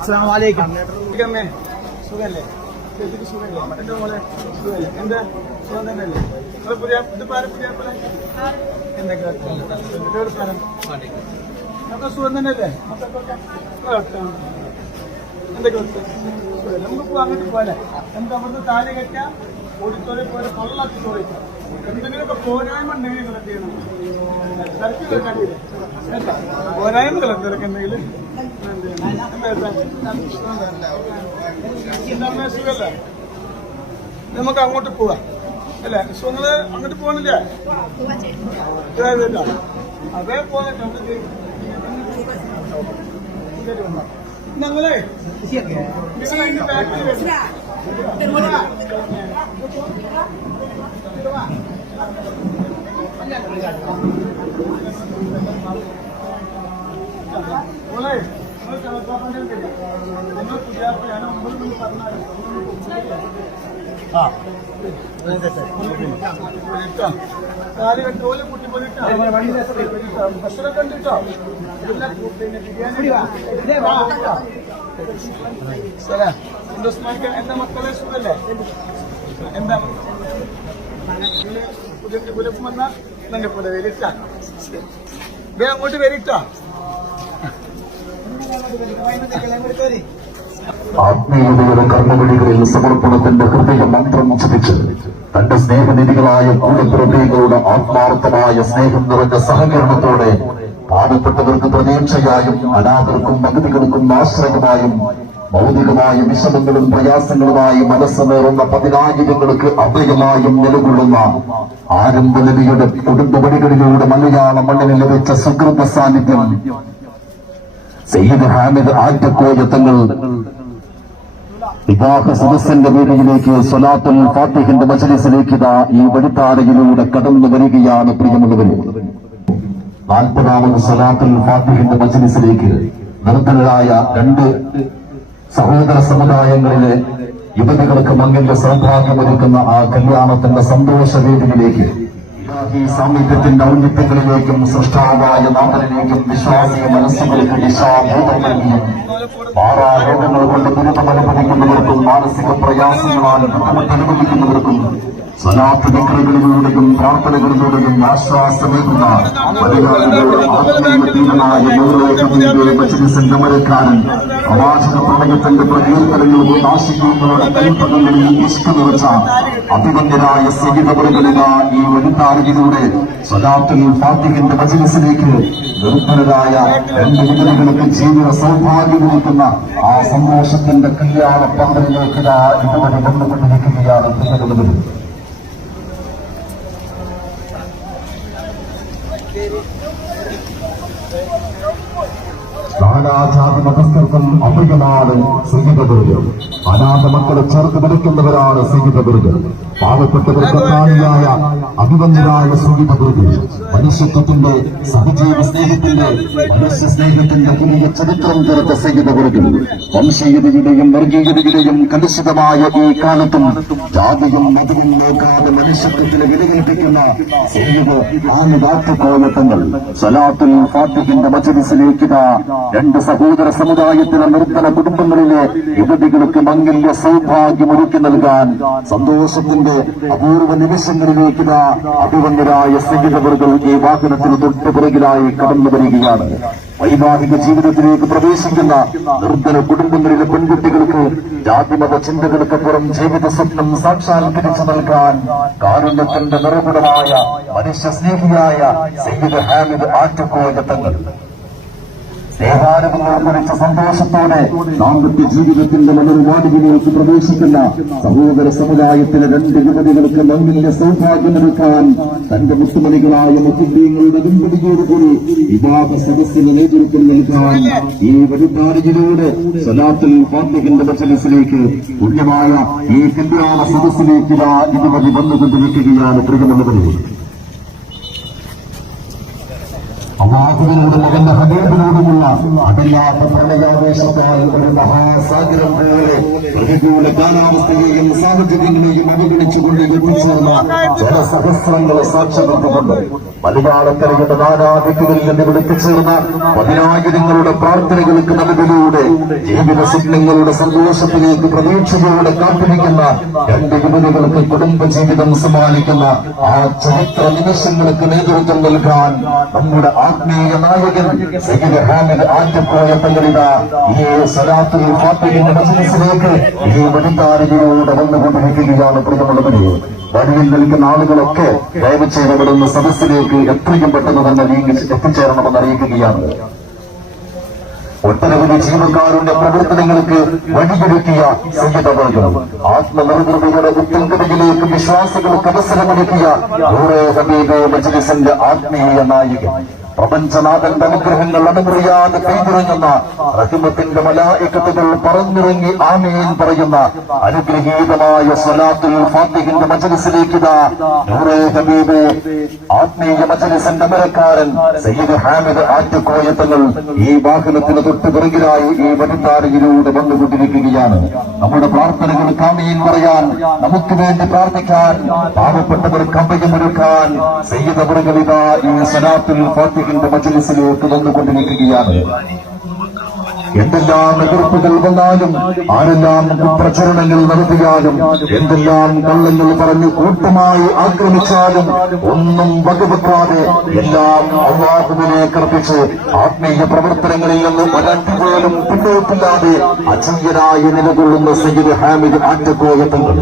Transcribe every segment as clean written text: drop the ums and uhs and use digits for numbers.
അസ്സലാമലൈക്കും. സുഖല്ലേ? സുഖല്ലേ? എന്റെ മോളെ സുഖല്ലേ? എന്റെ സുഖം തന്നെയല്ലേ? പുതിയ എന്തൊക്കെ അപ്പൊ സുഖം തന്നെയല്ലേ? എന്തൊക്കെ നമുക്ക് അങ്ങോട്ട് പോലെ നമുക്ക് അവിടുന്ന് താഴെ കെട്ടാം, ഓഡിറ്റോറിയം പോലെ കൊള്ളാത്തി ചോദിക്കാം. എന്തെങ്കിലുമൊക്കെ പോരായ്മ ഉണ്ടെങ്കിൽ നിങ്ങൾ എന്ത് ചെയ്യണം? തിരക്കി വെക്കാണ്ടില്ലേ? പോരായ്മകൾ എന്തൊക്കെ എന്തെങ്കിലും സുഖല്ലേ? നമുക്ക് അങ്ങോട്ട് പോവാം അല്ലേ? സുഖങ്ങള് അങ്ങോട്ട് പോകുന്നില്ലേ? അതേ പോലെ ഞങ്ങളെ കാലുകെട്ടോല് കുട്ടിപ്പോലിട്ടോ ഭക്ഷണം കണ്ടിട്ടോ എന്താ മക്കളെ സുഖല്ലേ? എന്താ പുലപ്പ് വന്നാ നല്ല പോലെ വരിട്ടാ അങ്ങോട്ട് വരിട്ടോ. ആത്മീയതയുടെ കർമ്മവഴികളിൽ സമർപ്പണത്തിന്റെ ഹൃദയ മന്ത്രം ജപിച്ച് തന്റെ സ്നേഹനിധികളായ കൂടപ്പിറപ്പികളുടെ ആത്മാർത്ഥമായ സ്നേഹം നിറഞ്ഞ സഹകരണത്തോടെ പാവപ്പെട്ടവർക്ക് പ്രതീക്ഷയായും അനാഥർക്കും അഗതികൾക്കും ആശ്രയമായും ഭൗതികമായ വിഷമങ്ങളും പ്രയാസങ്ങളുമായി മനസ്സമേറുന്ന പതിനായിരങ്ങൾക്ക് അഭയമായും നിലകൊള്ളുന്ന ആരംഭനബിയുടെ കുടുംബവഴികളിലൂടെ മലയാള മണ്ണിന് ലഭിച്ച സുഹൃത സാന്നിധ്യം സയ്യിദ് ഹാമിദ് ആറ്റക്കോയ തങ്ങൾ വിവാഹ സദസ്സിന്റെ വേദിയിലേക്ക് സ്വലാത്തുൽ ഫാത്തിഹിന്റെ മജ്‌ലിസിലേക്ക് ഈ വഴിത്താരയിലൂടെ കടന്നു വരികയാണ്. പ്രിയമുള്ളവരെ, 40ാമത് സ്വലാത്തുൽ ഫാത്തിഹിന്റെ മജ്‌ലിസിലേക്ക് നിർദ്ധനരായ രണ്ട് സഹോദര സമുദായങ്ങളിലെ യുവതികൾക്ക് മംഗല്യ സൗഭാഗ്യമൊരുക്കുന്ന ആ കല്യാണത്തിന്റെ സന്തോഷവേദിയിലേക്ക് ഈ സാമീപ്യത്തിന്റെ ഔന്നിത്യങ്ങളിലേക്കും സൃഷ്ടാവായ നാഥനിലേക്കും വിശ്വാസിയ മനസ്സുകൾക്ക് ദിശാബോധം നൽകിയും മാറാരോഗങ്ങൾ കൊണ്ട് ദുരിതമനുഭവിക്കുന്നവർക്കും മാനസിക പ്രയാസങ്ങളാൽ ബുദ്ധിമുട്ടനുഭവിക്കുന്നവർക്കും സ്വലാത്ത് ദിക്റുകളിലൂടെയും പ്രാർത്ഥനകളിലൂടെയും ആശ്വാസമേകുന്ന മലയാളികളുടെ ആത്മീയതീരനായ മജ്‌ലിസിന്റെ അമരക്കാരൻ പ്രവാചക പ്രളയത്തിന്റെ പ്രകീർത്തനങ്ങളും ആശയങ്ങളുടെ കൽപ്പനകളിൽ ഇഷ്ക നിറച്ച അഭിമന്യരായ സഹിതവറുകളില ഈ വഴിത്താരയിലൂടെ സ്വലാത്തുൽ ഫാത്തിഹിന്റെ മജ്‌ലിസിലേക്ക് നിർഭരരായ രണ്ട് വിധനകൾക്ക് ജീവിത സൗഭാഗ്യമൊരുക്കുന്ന ആ സന്തോഷത്തിന്റെ കല്യാണ പന്തലിലേക്ക് ഇതുവരെ വന്നുകൊണ്ടിരിക്കുകയാണ്. പ്രിയമുള്ളവർ, നാനാജാതി മതസ്ഥർക്കും അഭയമാണ് സയ്യിദവറുകൾ. അനാഥ മക്കളെ ചേർത്ത് പിടിക്കുന്നവരാണ് സയ്യിദവറുകൾ. പാവപ്പെട്ടവർക്ക് പ്രാണിയായ അഭിമന്യരായ സയ്യിദവറുകൾ. മനുഷ്യത്വത്തിന്റെ സഹജീവ സ്നേഹത്തിന്റെ മനുഷ്യ സ്നേഹത്തിന്റെ വലിയ ചരിത്രം തീർത്ത സയ്യിദവറുകൾ. വംശീയതയുടെയും വർഗീയതയുടെയും കലുഷിതമായ ഈ കാലത്തും ജാതിയും മതവും നോക്കാതെ മനുഷ്യത്വത്തിന് വിലകൽപ്പിക്കുന്ന സയ്യിദ് ഹാമിദ് ആറ്റക്കോയ തങ്ങൾ സ്വലാത്തുൽ ഫാത്തിഹിന്റെ മജ്‌ലിസിലേക്ക് രണ്ട് സഹോദര സമുദായത്തിലെ നിർദ്ധന കുടുംബങ്ങളിലെ യുവതികൾക്ക് മംഗല്യ സൗഭാഗ്യമൊരുക്കി നൽകാൻ സന്തോഷത്തിന്റെ അപൂർവ നിമിഷങ്ങളിലേക്ക് അഭിമന്യരായ സയ്യിദവറുകൾ ഈ വാഹനത്തിന് തൊട്ടുപിറകിലായി കടന്നു വരികയാണ്. വൈവാഹിക ജീവിതത്തിലേക്ക് പ്രവേശിക്കുന്ന നിർദ്ധന കുടുംബങ്ങളിലെ പെൺകുട്ടികൾക്ക് ജാതിമത ചിന്തകൾക്കപ്പുറം ജീവിത സ്വപ്നം സാക്ഷാത്കരിച്ചു നൽകാൻ കാരുണ്യത്തിന്റെ നിറകുടമായ മനുഷ്യസ്നേഹിയായ സയ്യിദ് ഹാമിദ് ആറ്റക്കോയ തങ്ങൾ സ്നേഹാനുഭവങ്ങൾ കുറിച്ച സന്തോഷത്തോടെ ദാമ്പത്യ ജീവിതത്തിന്റെ മനോവാടികളിലേക്ക് പ്രവേശിക്കുന്ന സഹോദര സമുദായത്തിലെ രണ്ട് യുവതികൾക്ക് മംഗല്യ സൗഭാഗ്യമൊരുക്കാൻ തന്റെ മുത്തുമണികളായ മുത്തുബീങ്ങളുടെ വെമ്പടിയോടുകൂടി വിവാഹ സദസ്സിന് നേതൃത്വം നൽകാൻ ഈ വഴിത്താരയിലൂടെ സ്വലാത്തുൽ ഫാത്തിഹിന്റെ മജ്‌ലിസിലേക്ക് പുണ്യമായ ഈ കല്യാണ സദസ്സിലേക്ക് ഇതുവഴി വന്നുകൊണ്ടിരിക്കുകയാണ്. പ്രിയമുള്ളവരെ, അള്ളാഹുവിനോടും അവന്റെ ഹബീബിനോടുമുള്ള അടയാത്ത പ്രണയാവേശത്താൽ ഒരു മഹാസാഗരം പോലെ പ്രതികൂല കാലാവസ്ഥയെയും സാഹചര്യങ്ങളെയും അവഗണിച്ചുകൊണ്ട് എത്തിച്ചേർന്ന ജനസഹസ്രങ്ങളെ സാക്ഷ്യപ്പെട്ടുകൊണ്ട് മലയാളക്കരയുടെ നാനാദിക്കുകളിൽ നിന്ന് വിളിപ്പിച്ചേർന്ന 10,000ങ്ങളുടെ പ്രാർത്ഥനകൾക്ക് നടുവിലൂടെ ജീവിത സ്വപ്നങ്ങളുടെ സന്തോഷത്തിലേക്ക് പ്രതീക്ഷയോടെ കാത്തിരിക്കുന്ന 2 യുവതികൾക്ക് കുടുംബജീവിതം സമ്മാനിക്കുന്ന ആ ചരിത്ര നിമിഷങ്ങൾക്ക് നേതൃത്വം നൽകാൻ നമ്മുടെ ആത്മീയ നായകൻ സയ്യിദ് ഹാമിദ് ആറ്റക്കോയ തങ്ങളിതാ ഈ സലാത്തുൽ ഫാത്തിഹിന്റെ മജ്‌ലിസിലേക്ക് ഈ വനിതാരയിലൂടെ വന്നുകൊണ്ടിരിക്കുകയാണ്. പ്രിയമുള്ളവരെ, വഴിയിൽ നിൽക്കുന്ന ആളുകളൊക്കെ ദയവ് ചെയ്തവിടുന്ന സദസ്സിലേക്ക് എത്രയും പെട്ടെന്ന് തന്നെ നീങ്ങി എത്തിച്ചേരണമെന്ന് അറിയിക്കുകയാണ്. ഒട്ടനവധി ജീവക്കാരുടെ പ്രവർത്തനങ്ങൾക്ക് വഴിയൊരുക്കിയ സയ്യിദ് ആത്മനിർവൃതിയുടെ ഉത്തങ്കതയിലേക്ക് വിശ്വാസികൾക്ക് അവസരമൊരുക്കിയ നൂറെ ഹബീബ് മജ്‌ലിസിന്റെ ആത്മീയ നായകൻ, പ്രപഞ്ചനാഥന്റെ അനുഗ്രഹങ്ങൾ അണമുറിയാതെ പെയ്തിറങ്ങുന്ന റഹ്മത്തിന്റെ മലായികത്തുകൾ പറന്നിറങ്ങി ആമീൻ പറയുന്ന അനുഗ്രഹീതമായ സ്വലാത്തുൽ ഫാത്തിഹിന്റെ മജ്‌ലിസിലേക്ക് നൂറെ ഹബീബ് ആത്മീയ മജ്‌ലിസിന്റെ അമരക്കാരൻ സയ്യിദ് ഹാമിദ് ആറ്റക്കോയ തങ്ങൾ ഈ വാഹനത്തിന് തൊട്ട് പിറകിലായി ഈ വനിതാരയിലൂടെ വന്നുകൊണ്ടിരിക്കുകയാണ്. നമ്മുടെ പ്രാർത്ഥനകൾക്ക് ആമീൻ പറയാൻ, നമുക്ക് വേണ്ടി പ്രാർത്ഥിക്കാൻ, പാവപ്പെട്ടവർക്ക് അഭയമൊരുക്കാൻ സയ്യിദ് അവറുകളിതാ ഈ സ്വലാത്തുൽ ഫാത്തിഹിന്റെ മജ്‌ലിസിലേക്ക് വന്നുകൊണ്ടിരിക്കുകയാണ്. എന്തെല്ലാം എതിർപ്പുകൾ വന്നാലും, ആരെല്ലാം പ്രചരണങ്ങൾ നടത്തിയാലും, എന്തെല്ലാം കള്ളങ്ങൾ പറഞ്ഞ് കൂട്ടമായി ആക്രമിച്ചാലും ഒന്നും വകവെക്കാതെ എല്ലാം അല്ലാഹുവിലേക്ക് അർപ്പിച്ച് ആത്മീയ പ്രവർത്തനങ്ങളിൽ നിന്ന് ഒരല്പപോലും പിന്നോട്ടില്ലാതെ അജയ്യനായി നിലകൊള്ളുന്ന സയ്യിദ് ഹാമിദ് ആറ്റക്കോയ തങ്ങൾ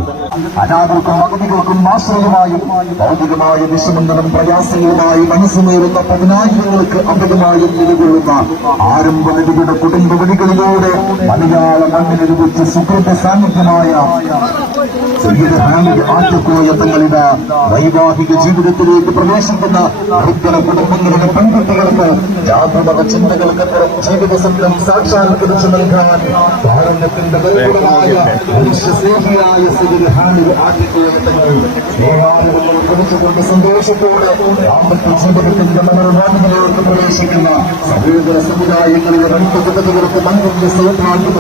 അനാഥർക്കും അഗതികൾക്കും ആശ്രയമായും ഭൗതികമായ വിഷമങ്ങളും പ്രയാസങ്ങളുമായി മനസ്സുനേറുന്ന 10,000ങ്ങൾക്ക് അഭയമായും നിലകൊള്ളുന്ന ആരംഭനദിയുടെ കുടുംബ വഴികളിലൂടെ മലയാള മണ്ണിനൊരു വെച്ച് സുഹൃത സാന്നിധ്യമായ സയ്യിദ് ഹാമിദ് ആറ്റക്കോയ തങ്ങളിതാ വൈവാഹിക ജീവിതത്തിലേക്ക് പ്രവേശിക്കുന്ന വൃദ്ധ കുടുംബങ്ങളുടെ പെൺകുട്ടികൾക്ക് ജാതമത ചിന്തകൾക്കപ്പുറം ജീവിത സ്വപ്നം സാക്ഷാത്കരിച്ചു നൽകാൻ ഭാരതത്തിന്റെ ഗൗരവമായ മനുഷ്യസ്നേഹിയായ സയ്യിദ് ഹാമിദ് ആറ്റക്കോയ തങ്ങൾ സ്നേഹാനുഭവങ്ങൾ കുറിച്ചുകൊണ്ട് സന്തോഷത്തോടെ ദാമ്പത്യ ജീവിതത്തിന്റെ മനോഭാവത്തിലേക്ക് പ്രവേശിക്കുന്ന സഹോദര സമുദായങ്ങളിലെ രണ്ടുപേർക്ക് മന്ത്രിന്റെ സൗഭാഗ്യം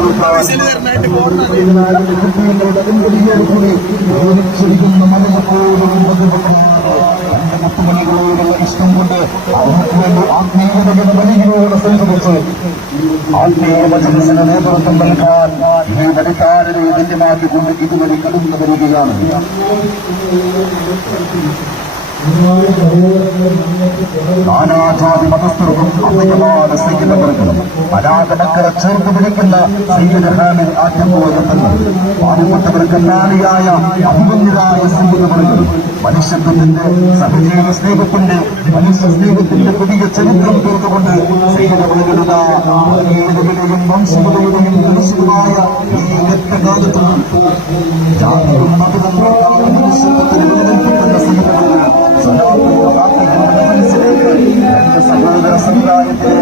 ുന്ന മലയെപ്പോലും തന്റെ മുത്തുമണികളോടുള്ള ഇഷ്ടം കൊണ്ട് അവർക്ക് വേണ്ടി ആത്മീയതയുടെ ബലികളോട് സംഘടിച്ച് ആത്മീയ മജ്‌ലിസിന് നേതൃത്വം നൽകാൻ ഈ വനിതാരരെ ധന്യമാക്കിക്കൊണ്ട് ഇതുവഴി കടന്നു വരികയാണ്. നാനാജാതി മതസ്ഥർക്കും അഭയമാണ് സയ്യിദ് അവറുകളും അനാഥമക്കളെ ചേർത്ത് പിടിക്കുന്ന സയ്യിദ് ഹാമിദ് ആറ്റക്കോയ തങ്ങൾ പാവപ്പെട്ടവർക്ക് നാളിയായ അഭിമന്യരായ സയ്യിദ് അവറുകളും മനുഷ്യത്വത്തിന്റെ സഹജീവ സ്നേഹത്തിന്റെ മനുഷ്യ സ്നേഹത്തിന്റെ പുതിയ ചരിത്രം തീർത്തുകൊണ്ട് സയ്യിദ് അവറുകളുടെ ഏകതയുടെയും വംശങ്ങളുടെയും മനുഷ്യമായ ഈ രക്തകാലത്തും ജാതിയും മതവും മനുഷ്യത്വത്തിന് നിലനിൽക്കുന്ന സയ്യിദ് അവറുകൾ സഹോദര സമുദായത്തെ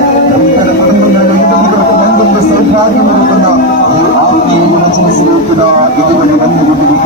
സൗഭാഗ്യമൊരുക്കുന്ന ഈ ആത്മീയ മജ്‌ലിസിലേക്ക് ഇതുവഴി വന്നുകൊണ്ടിരിക്കുന്നു.